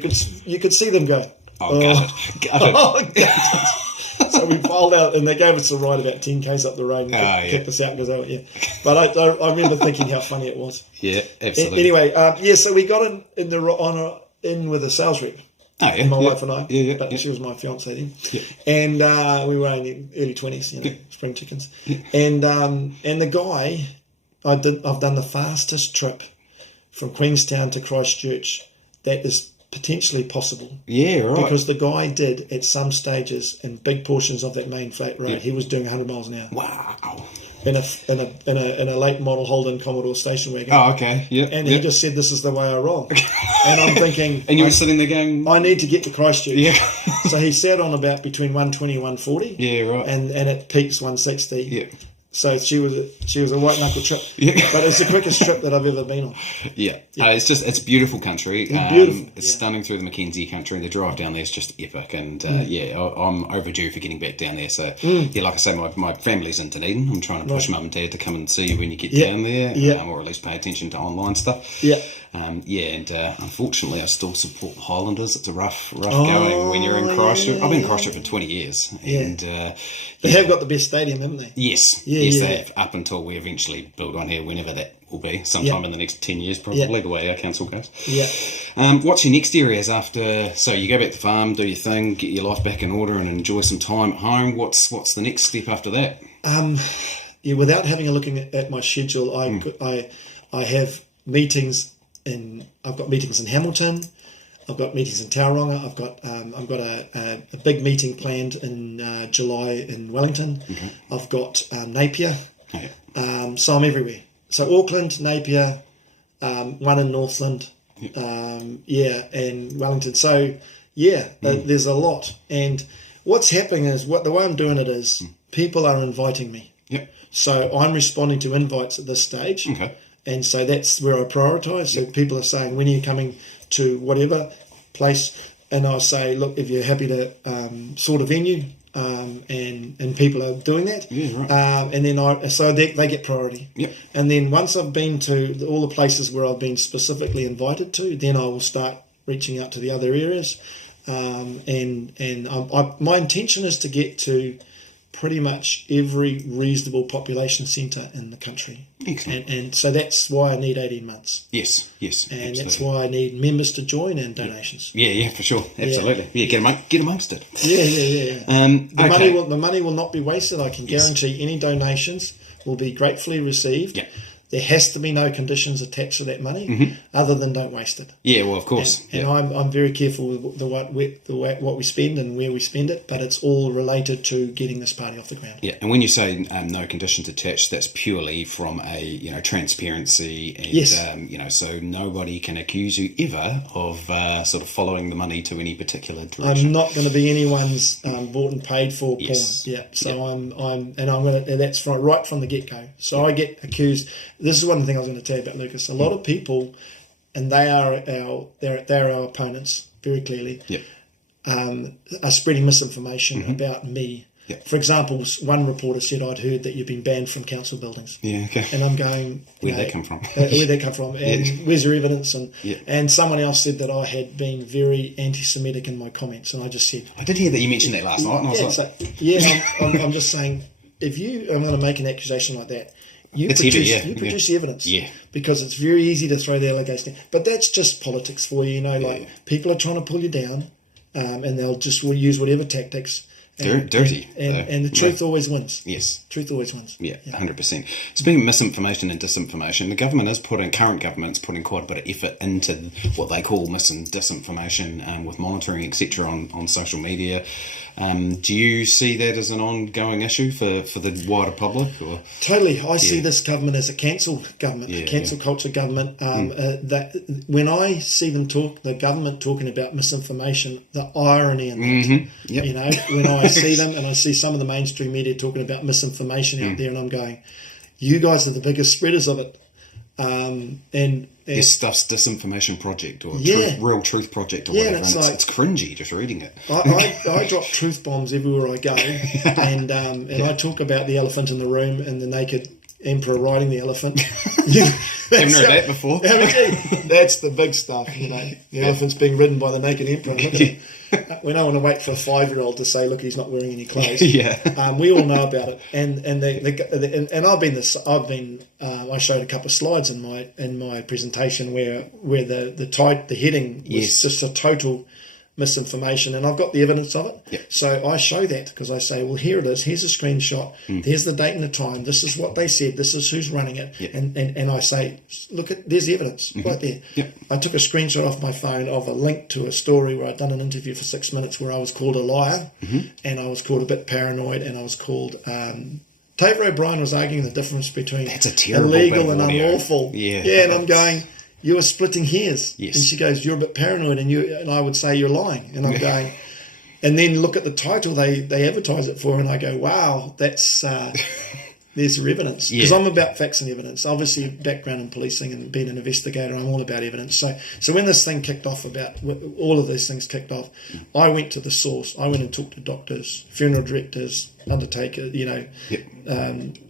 could see them go, got it. So we filed out, and they gave us a ride about 10 k's up the road and kicked us out because they were, But I remember thinking how funny it was. Yeah, absolutely. Anyway, so we got in with a sales rep. Oh, yeah, my wife and I. Yeah, but she was my fiancée then. Yeah. And we were only early 20s, spring chickens. Yeah. And the guy, I've done the fastest trip from Queenstown to Christchurch that is potentially possible. Yeah, right. Because the guy did at some stages in big portions of that main flat road, he was doing 100 miles an hour. Wow. In a late model Holden Commodore station wagon. Oh, okay. Yeah. And he just said, "This is the way I roll." And I'm thinking, and you were sitting there going, "I need to get to Christchurch." Yeah. So he sat on about between 120 and 140. Yeah, right. And it peaks 160. Yeah. So she was a white knuckle trip. Yeah. But it's the quickest trip that I've ever been on. Yeah. It's a beautiful country. Beautiful. It's stunning through the Mackenzie country. The drive down there is just epic. And I'm overdue for getting back down there. So like I say, my family's in Dunedin. I'm trying to push mum and dad to come and see you when you get down there, or at least pay attention to online stuff. Yeah. Unfortunately, I still support the Highlanders. It's a rough going when you're in Christchurch. I've been in Christchurch for 20 years, and they have got the best stadium, haven't they? Yes, they have. Up until we eventually build on here, whenever that will be, sometime in the next 10 years, probably the way our council goes. Yeah. What's your next areas after? So you go back to farm, do your thing, get your life back in order, and enjoy some time at home. What's the next step after that? Without having a look at my schedule, I have meetings. I've got meetings in Hamilton, I've got meetings in Tauranga, I've got a big meeting planned in July in Wellington. Mm-hmm. I've got Napier, so I'm everywhere. So Auckland, Napier, one in Northland, and Wellington. So there's a lot. And what's happening is the way I'm doing it is people are inviting me. Yeah. So I'm responding to invites at this stage. Okay. And so that's where I prioritise. So people are saying, when are you coming to whatever place? And I'll say, look, if you're happy to sort a venue, and people are doing that. Yeah, right. And then so they get priority. Yep. And then once I've been to all the places where I've been specifically invited to, then I will start reaching out to the other areas. My intention is to get to pretty much every reasonable population centre in the country. Excellent. And so that's why I need 18 months. Yes. And absolutely. That's why I need members to join and donations. Yeah, for sure. Absolutely. Yeah, get amongst it. Yeah. The money will not be wasted. I can guarantee any donations will be gratefully received. Yeah. There has to be no conditions attached to that money, other than don't waste it. Yeah, well, of course. And I'm very careful with what we spend and where we spend it, but it's all related to getting this party off the ground. Yeah, and when you say no conditions attached, that's purely from a transparency and so nobody can accuse you ever of sort of following the money to any particular direction. I'm not going to be anyone's bought and paid for porn. Yeah, so that's right from the get go. So I get accused. This is one thing I was going to tell you about, Lucas. A lot of people, and they are our opponents, very clearly, are spreading misinformation about me. Yep. For example, one reporter said, I'd heard that you've been banned from council buildings. Yeah, okay. And I'm going... Where'd that come from? And where's your evidence? And someone else said that I had been very anti-Semitic in my comments, and I just said... I did hear that you mentioned that last night, and I was I'm just saying, if you are going to make an accusation like that, you produce the evidence. Yeah. Because it's very easy to throw the allegation. But that's just politics for you, people are trying to pull you down, and they'll just use whatever tactics. Dirty. And the truth always wins. Yes. Truth always wins. Yeah, 100%. Speaking of misinformation and disinformation, the current government's putting quite a bit of effort into what they call mis and disinformation with monitoring, etc. on social media. Do you see that as an ongoing issue for the wider public? Or? Totally. I see this government as a cancel government, a cancel culture government. That when I see the government talking about misinformation, the irony in that, when I see them and I see some of the mainstream media talking about misinformation out there, and I'm going, you guys are the biggest spreaders of it. This stuff's Disinformation Project or Real Truth Project or whatever. It's cringy just reading it. I drop truth bombs everywhere I go, and I talk about the elephant in the room and the naked emperor riding the elephant. Haven't heard that before. That's the big stuff, you know. The elephant's being ridden by the naked emperor. We don't want to wait for a 5-year-old to say, "Look, he's not wearing any clothes." We all know about it, and I showed a couple of slides in my presentation where the heading was just a total misinformation, and I've got the evidence of it. So I show that because I say, well, here it is. Here's a screenshot. There's the date and the time. This is what they said. This is who's running it. And I say, look, there's evidence right there. I took a screenshot off my phone of a link to a story where I'd done an interview for 6 minutes where I was called a liar, and I was called a bit paranoid, and I was called... Taver O'Brien was arguing the difference between illegal and unlawful. And I'm going... You were splitting hairs. And she goes, you're a bit paranoid, and I would say you're lying. And I'm going, and then look at the title they advertise it for, and I go, wow, that's there's your evidence. Because I'm about facts and evidence. Obviously, background in policing and being an investigator, I'm all about evidence. So when this thing kicked off, all of these things kicked off, I went to the source. I went and talked to doctors, funeral directors, undertakers,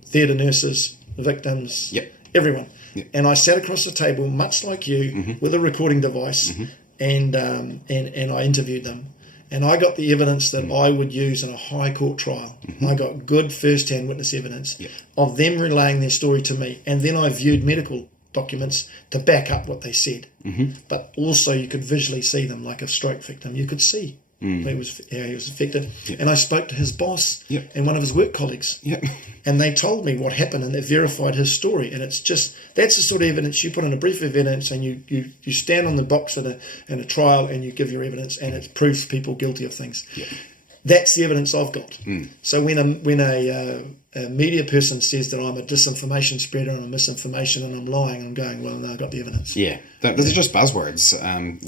theatre nurses, victims, everyone. And I sat across the table, much like you, with a recording device, and I interviewed them. And I got the evidence that I would use in a high court trial. I got good first-hand witness evidence of them relaying their story to me. And then I viewed medical documents to back up what they said. But also you could visually see them, like a stroke victim. You could see how he was affected. And I spoke to his boss and one of his work colleagues. And they told me what happened, and they verified his story. And it's just, that's the sort of evidence you put on a brief of evidence, and you stand on the box in a trial and you give your evidence, and it proves people guilty of things. That's the evidence I've got. So when a media person says that I'm a disinformation spreader and I'm misinformation and I'm lying, I'm going, well, no, I've got the evidence. Those are just buzzwords. And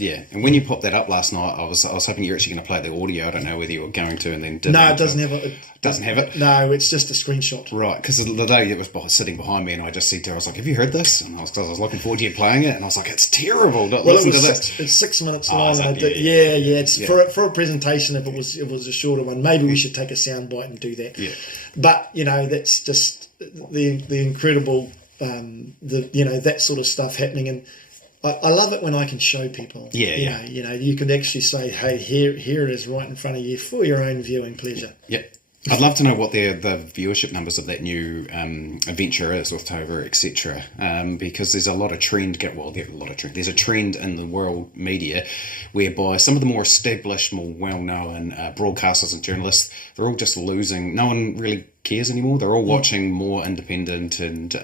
when you popped that up last night, I was hoping you're actually going to play the audio. I don't know whether you were going to, and then didn't. No, it doesn't have it. Doesn't have it? No, it's just a screenshot. Right, because the day it was sitting behind me, and I just said to her, I was like, have you heard this? And I was looking forward to you playing it, and I was like, it's terrible. Listen to this. It's 6 minutes long. It's for a presentation. If it was a shorter one, maybe we should take a sound bite and do that. But that's just the incredible that sort of stuff happening, and I love it when I can show people. You can actually say, hey, here it is right in front of you for your own viewing pleasure. I'd love to know what the viewership numbers of that new adventure is with Tover, etc. Because there's a lot of trend. There's a trend in the world media whereby some of the more established, more well-known broadcasters and journalists, they're all just losing. No one really cares anymore. They're all watching more independent and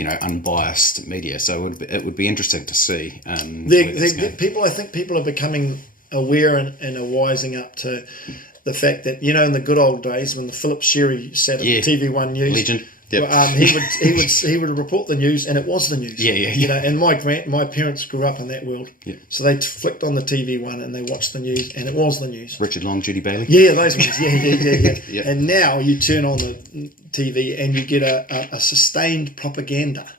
unbiased media. So it would be interesting to see. I think people are becoming aware and are wising up to the fact that, in the good old days when the Philip Sherry sat at the TV1 News, legend. He would report the news, and it was the news. And my parents grew up in that world, so they flicked on the TV1 and they watched the news, and it was the news. Richard Long, Judy Bailey. Those ones. And now you turn on the TV and you get a sustained propaganda.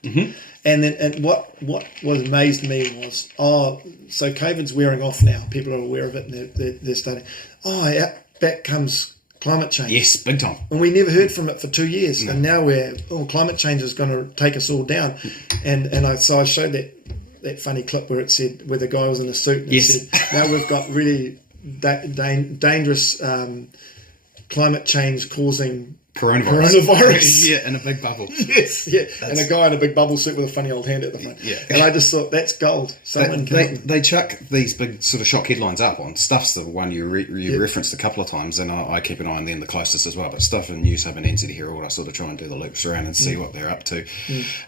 And what amazed me was, so COVID's wearing off now. People are aware of it, and they're starting. Back comes climate change. Yes, big time. And we never heard from it for 2 years, and now climate change is going to take us all down. So I showed that funny clip where it said, where the guy was in a suit, and it said, now we've got really dangerous climate change causing coronavirus. In a big bubble. And a guy in a big bubble suit with a funny old hand at the front. And I just thought, that's gold. They chuck these big sort of shock headlines up on Stuff's the one you referenced a couple of times, and I keep an eye on them the closest as well. But Stuff and News Hub and NZ Herald, I sort of try and do the loops around and see what they're up to.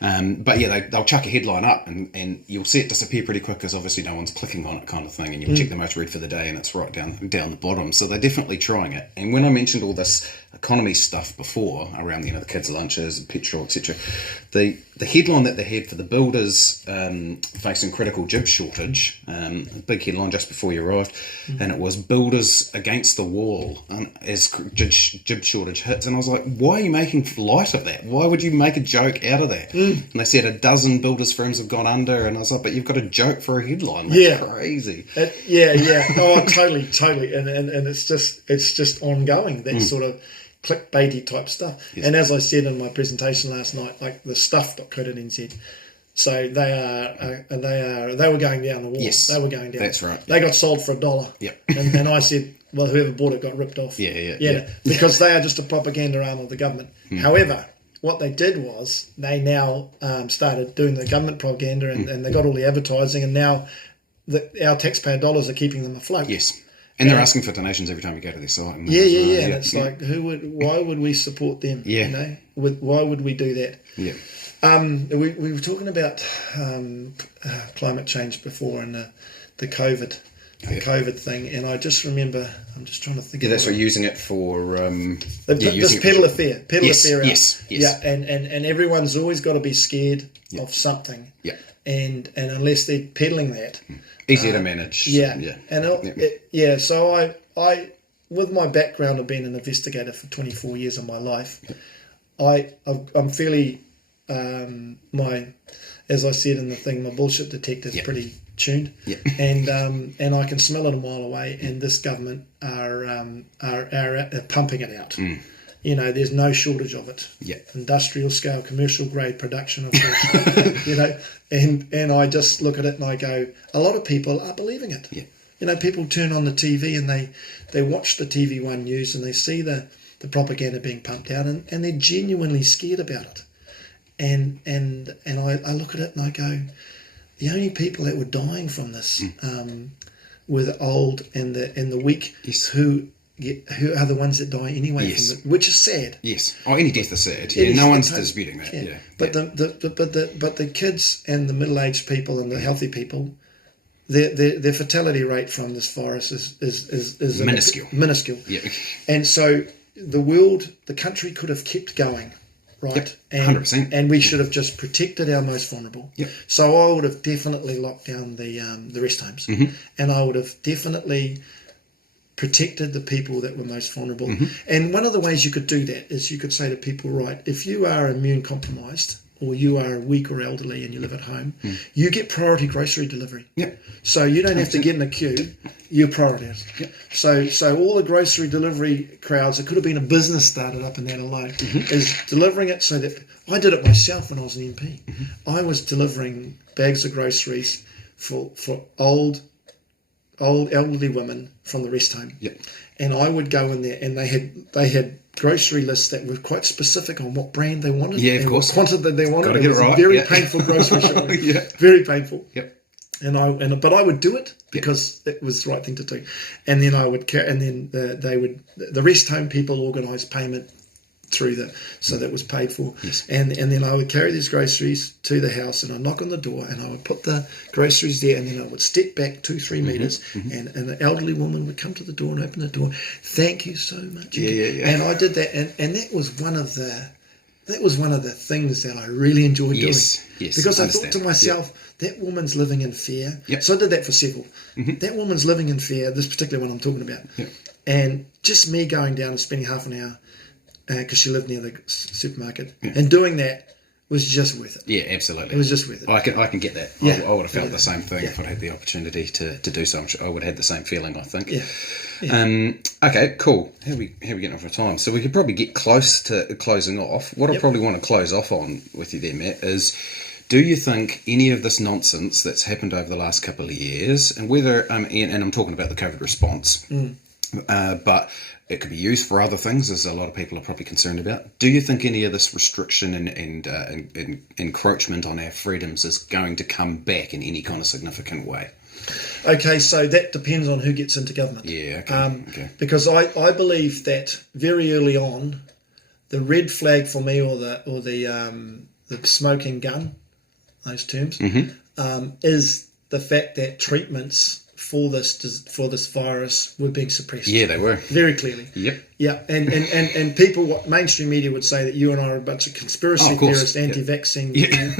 They'll chuck a headline up, and you'll see it disappear pretty quick because obviously no one's clicking on it, kind of thing. And you'll check the most read for the day, and it's right down the bottom. So they're definitely trying it. And when I mentioned all this economy stuff before around the kids' lunches and petrol, etc., the headline that they had for the builders facing critical jib shortage, a big headline just before you arrived, and it was builders against the wall as jib shortage hits. And I was like, why are you making light of that? Why would you make a joke out of that? And they said a dozen builders firms have gone under, and I was like, but you've got a joke for a headline. That's crazy. Oh, totally. And it's just ongoing. That sort of, clickbaity type stuff. Yes. And as I said in my presentation last night, like the stuff.co.nz, so they were going down the wall. Yes, they were going down. That's right. They got sold for $1. Yep. And I said, well, whoever bought it got ripped off. Yeah. Because they are just a propaganda arm of the government. However, what they did was they now started doing the government propaganda, and they got all the advertising, and now our taxpayer dollars are keeping them afloat. Yes. And they're asking for donations every time you go to their site. And Yeah. And it's like, why would we support them? Yeah. You know, why would we do that? Yeah. We were talking about climate change before, and the COVID thing, and I just remember, I'm just trying to think. Yeah, that's what using it for. This pedal affair. Yes. Yeah, and everyone's always got to be scared of something. Yeah. And unless they're peddling that, Easier to manage. Yeah. And so I, with my background of being an investigator for 24 years of my life, I'm fairly as I said in the thing, my bullshit detector is pretty tuned, and I can smell it a mile away. And this government are pumping it out. You know, there's no shortage of it. Yeah. Industrial scale, commercial grade production of bullshit. You know, and I just look at it and I go, a lot of people are believing it. Yeah. You know, people turn on the TV and they watch the TV1 news and they see the propaganda being pumped out, and they're genuinely scared about it. And I look at it and I go, the only people that were dying from this were the old and the weak, who are the ones that die anyway from it, which is sad. Yes. Oh, any death is sad. Yeah, no one's disputing that. Yeah. But the kids and the middle-aged people and the healthy people, their fatality rate from this virus is minuscule. Yeah. And so the country could have kept going. Right, and 100%, and we should have just protected our most vulnerable. Yep. So I would have definitely locked down the rest homes, and I would have definitely protected the people that were most vulnerable. And one of the ways you could do that is you could say to people, right, if you are immune compromised or you are weak or elderly and you live at home, you get priority grocery delivery. Yep. So you don't have to get in a queue. You're prioritized. Yep. So all the grocery delivery crowds, it could have been a business started up in that alone, is delivering it so that I did it myself when I was an MP. I was delivering bags of groceries for old elderly women from the rest home. Yep. And I would go in there, and they had grocery lists that were quite specific on what brand they wanted. Yeah, of course. What quantity that they wanted. Got to get it right. Very painful grocery shopping. Very painful. Yep. But I would do it because it was the right thing to do. And then I would the rest home people organised payment through so that was paid for. Yes. And then I would carry these groceries to the house, and I'd knock on the door, and I would put the groceries there, and then I would step back 2-3 meters, and an elderly woman would come to the door and open the door. Thank you so much. Yeah. And I did that, and that was one of the things that I really enjoyed doing. Yes. Because I thought to myself, that woman's living in fear. Yep. So I did that for several. That woman's living in fear, this particular one I'm talking about. Yep. And just me going down and spending half an hour, because she lived near the supermarket, and doing that was just worth it. Yeah, absolutely. It was just worth it. I can get that. Yeah. I would have felt the same thing if I'd had the opportunity to do so. I'm sure I would have had the same feeling, I think. Yeah. Okay, cool. How are we getting off our time? So we could probably get close to closing off. What I probably want to close off on with you there, Matt, is do you think any of this nonsense that's happened over the last couple of years, and whether, and I'm talking about the COVID response, but it could be used for other things, as a lot of people are probably concerned about. Do you think any of this restriction and encroachment on our freedoms is going to come back in any kind of significant way? Okay, so that depends on who gets into government. Yeah, okay. Because I believe that very early on, the red flag for me, or the smoking gun, those terms, is the fact that treatments for this virus were being suppressed. Yeah, they were. Very clearly. Yep. Yeah, and people, what mainstream media would say that you and I are a bunch of conspiracy theorists, anti-vaccine,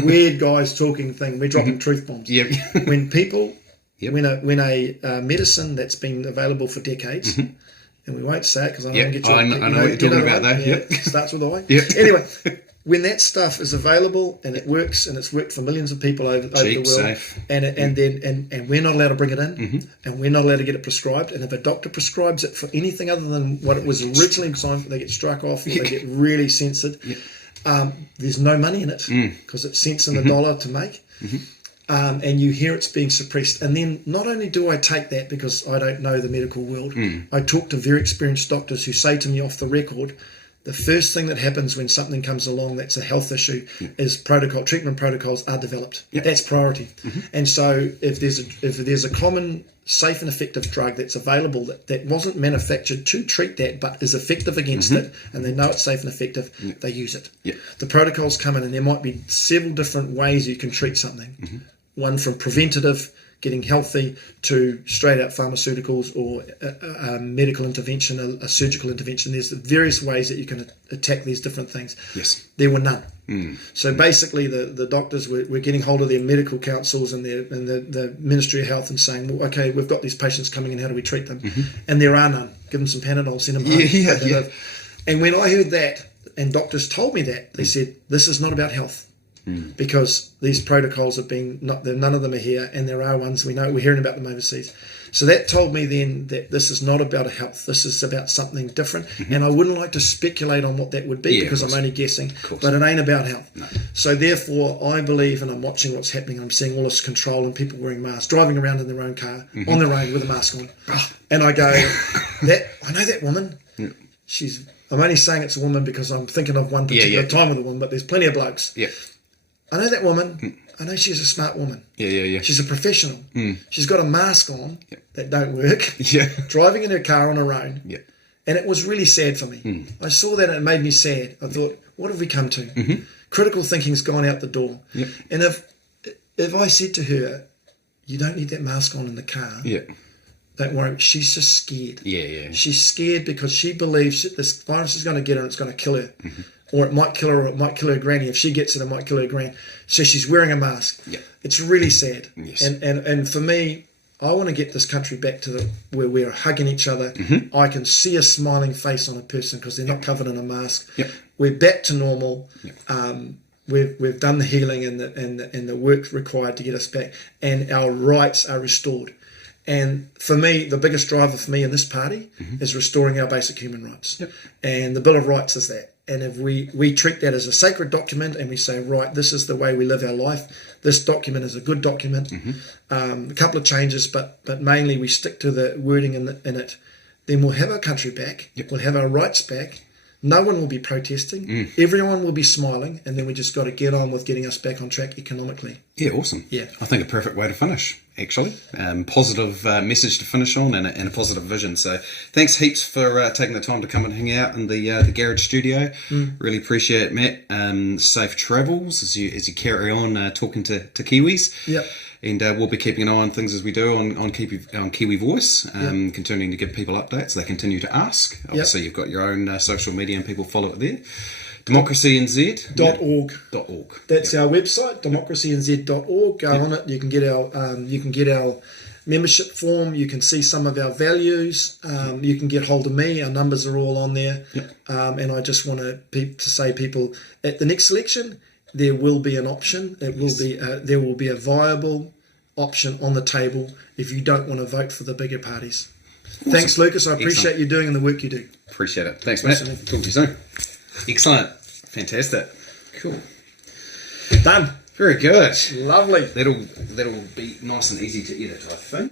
weird guys talking thing. We're dropping truth bombs. Yep. When people, when a medicine that's been available for decades, and we won't say it because I don't want to get you. I know what you're talking about, though. It starts with I. Yep. Anyway, when that stuff is available and it works, and it's worked for millions of people over the world, safe. and we're not allowed to bring it in, and we're not allowed to get it prescribed, and if a doctor prescribes it for anything other than what it was originally designed for, they get struck off, or they get really censored. There's no money in it because it's cents in the dollar to make. And you hear it's being suppressed. And then not only do I take that because I don't know the medical world, I talk to very experienced doctors who say to me off the record, the first thing that happens when something comes along that's a health issue is treatment protocols are developed. That's priority. And so if there's a common, safe and effective drug that's available that wasn't manufactured to treat that but is effective against it, and they know it's safe and effective, they use it. The protocols come in, and there might be several different ways you can treat something. One from preventative, getting healthy, to straight out pharmaceuticals or a medical intervention, a surgical intervention. There's various ways that you can attack these different things. There were none. So basically the doctors were getting hold of their medical councils and the Ministry of Health and saying, well, okay, we've got these patients coming in, how do we treat them? And there are none. Give them some Panadol, send them home. And when I heard that, and doctors told me that, they said, this is not about health. Because these protocols have been, none of them are here, and there are ones we're hearing about them overseas. So that told me then that this is not about health, this is about something different, and I wouldn't like to speculate on what that would be because I'm only guessing, but it ain't about health. So therefore I believe, and I'm watching what's happening, I'm seeing all this control and people wearing masks, driving around in their own car, on their own with a mask on, and I go, I know that woman, I'm only saying it's a woman because I'm thinking of one particular time with a woman, but there's plenty of blokes. I know that woman. I know she's a smart woman. She's a professional. She's got a mask on that don't work. Driving in her car on her own. And it was really sad for me. I saw that and it made me sad. I thought, what have we come to? Critical thinking's gone out the door. And if I said to her, you don't need that mask on in the car, don't worry, she's just scared. She's scared because she believes that this virus is going to get her and it's going to kill her. Or it might kill her, or it might kill her granny. If she gets it, it might kill her granny. So she's wearing a mask. It's really sad. And for me, I want to get this country back to where we're hugging each other. I can see a smiling face on a person because they're not covered in a mask. We're back to normal. We've done the healing and the work required to get us back, and our rights are restored. And for me, the biggest driver for me in this party is restoring our basic human rights. And the Bill of Rights is that. And if we treat that as a sacred document and we say, right, this is the way we live our life, this document is a good document, a couple of changes, but mainly we stick to the wording in it, then we'll have our country back, we'll have our rights back, no one will be protesting, everyone will be smiling, and then we just got to get on with getting us back on track economically. Awesome. I think a perfect way to finish, actually. Positive message to finish on, and a positive vision. So thanks heaps for taking the time to come and hang out in the garage studio. Really appreciate it, Matt. Safe travels as you carry on talking to Kiwis. And we'll be keeping an eye on things as we do on Kiwi Voice, continuing to give people updates. They continue to ask. Obviously, you've got your own social media and people follow it there. DemocracyNZ.org. That's our website, democracynz.org. Go on it. You can get our membership form. You can see some of our values. You can get hold of me. Our numbers are all on there. And I just want to say, people, at the next election, there will be an option. There will be a viable option on the table if you don't want to vote for the bigger parties. Awesome. Thanks, Lucas. I appreciate you doing the work you do. Appreciate it. Thanks, Matt. Talk to you soon. Excellent. Fantastic. Cool. Done. Very good. Lovely. That'll be nice and easy to edit, I think.